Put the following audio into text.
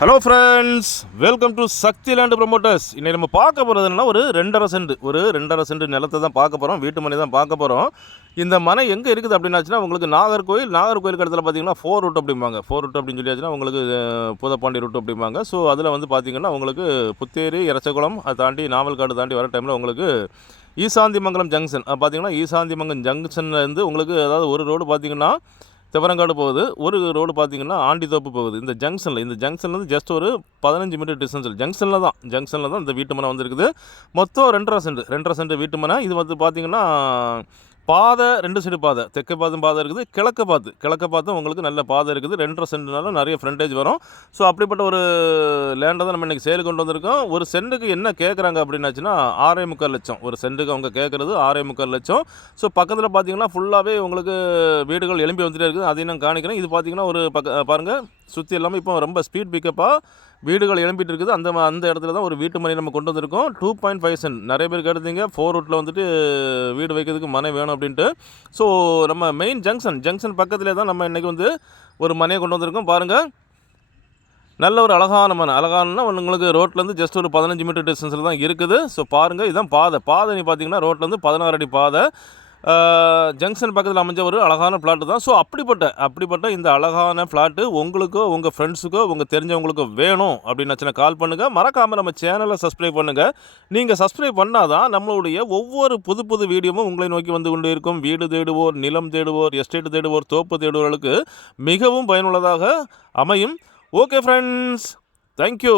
Hello friends, welcome to Sakthi land promoters. இன்னைக்கு நம்ம பார்க்க போகிறது என்னன்னா ஒரு 2.5 சென்ட் நிலத்தை தான் பார்க்க போகிறோம். வீட்டு மனை தான் பார்க்க போகிறோம். இந்த மனை எங்கே இருக்குது அப்படின்னாச்சுன்னா உங்களுக்கு நாகர்கோயில் இடத்துல பார்த்தீங்கன்னா 4 ரூட் அப்படிம்பாங்க. 4 ரூட் அப்படின்னு சொல்லியாச்சுன்னா உங்களுக்கு பூதப்பாண்டி ரூட் அப்படிம்பாங்க. ஸோ அதில் வந்து பார்த்தீங்கன்னா உங்களுக்கு புத்தேரி, எரச்சகுளம், அதை தாண்டி நாவல்காடு தாண்டி வர டைமில் உங்களுக்கு ஈசாந்திமங்கலம் ஜங்ஷன் பார்த்தீங்கன்னா ஈசாந்திமங்கலம் ஜங்ஷன்லேருந்து உங்களுக்கு அதாவது ஒரு ரோடு பார்த்தீங்கன்னா தெவரங்காடு போகுது, ஒரு ரோடு பார்த்தீங்கன்னா ஆண்டித்தோப்பு போகுது. இந்த ஜங்ஷன்லேருந்து ஜஸ்ட் ஒரு 15 மீட்டர் டிஸ்டன்ஸில் ஜங்ஷனில் தான் இந்த வீட்டு மனை வந்துருக்குது. மொத்தம் 2.5 சென்ட் வீட்டு மனை. இது வந்து பார்த்தீங்கன்னா பாதை 2 சைடு பாதை, தெற்கை பாதை இருக்குது, கிழக்க பார்த்து உங்களுக்கு நல்ல பாதை இருக்குது. 2.5 சென்ட்னால நிறைய ஃப்ரண்டேஜ் வரும். ஸோ அப்படிப்பட்ட ஒரு லேண்டை தான் நம்ம இன்றைக்கி சேல் கொண்டு வந்திருக்கோம். ஒரு சென்ட்டுக்கு என்ன கேட்குறாங்க அப்படின்னாச்சுன்னா 6.25 லட்சம். ஒரு சென்ட்டுக்கு அவங்க கேட்குறது 6.25 லட்சம். ஸோ பக்கத்தில் பார்த்தீங்கன்னா ஃபுல்லாகவே உங்களுக்கு வீடுகள் எழும்பி வந்துட்டே இருக்குது. அதையும் நான் காணிக்கிறேன். இது பார்த்தீங்கன்னா ஒரு பாருங்கள், சுற்றி எல்லாமே இப்போ ரொம்ப ஸ்பீட் பிக்கப்பாக வீடுகள் எழும்பிட்டு இருக்குது. அந்த இடத்துல தான் ஒரு வீட்டு மனை நம்ம கொண்டு வந்திருக்கோம். 2.5 சென்ட். நிறைய பேர் கேட்டீங்க 4 ரூட்டில் வந்துட்டு வீடு வைக்கிறதுக்கு மனை வேணும் அப்படின்ட்டு. ஸோ நம்ம மெயின் ஜங்ஷன் பக்கத்திலே தான் நம்ம இன்றைக்கி வந்து ஒரு மனையை கொண்டு வந்திருக்கோம். பாருங்கள், நல்ல ஒரு அழகான மனை. அழகானா உங்களுக்கு ரோட்லேருந்து ஜஸ்ட் ஒரு 15 மீட்டர் டிஸ்டன்ஸில் தான் இருக்குது. ஸோ பாருங்கள், இதுதான் பாதை நீ பார்த்தீங்கன்னா ரோட்லேருந்து 16 அடி பாதை. ஜங்ஷன் பக்கத்தில் அமைஞ்ச ஒரு அழகான ஃப்ளாட்டு தான். ஸோ அப்படிப்பட்ட இந்த அழகான ஃப்ளாட்டு உங்களுக்கோ உங்கள் ஃப்ரெண்ட்ஸுக்கோ உங்கள் தெரிஞ்சவங்களுக்கோ வேணும் அப்படின்னாச்சுன்னா கால் பண்ணுங்கள். மறக்காமல் நம்ம சேனலை சப்ஸ்கிரைப் பண்ணுங்கள். நீங்கள் சப்ஸ்கிரைப் பண்ணால் தான் நம்மளுடைய ஒவ்வொரு புது வீடியோவும் உங்களை நோக்கி வந்து கொண்டு இருக்கும். வீடு தேடுவோர், நிலம் தேடுவோர், எஸ்டேட் தேடுவோர், தோப்பு தேடுவோர்களுக்கு மிகவும் பயனுள்ளதாக அமையும். Okay friends, thank you.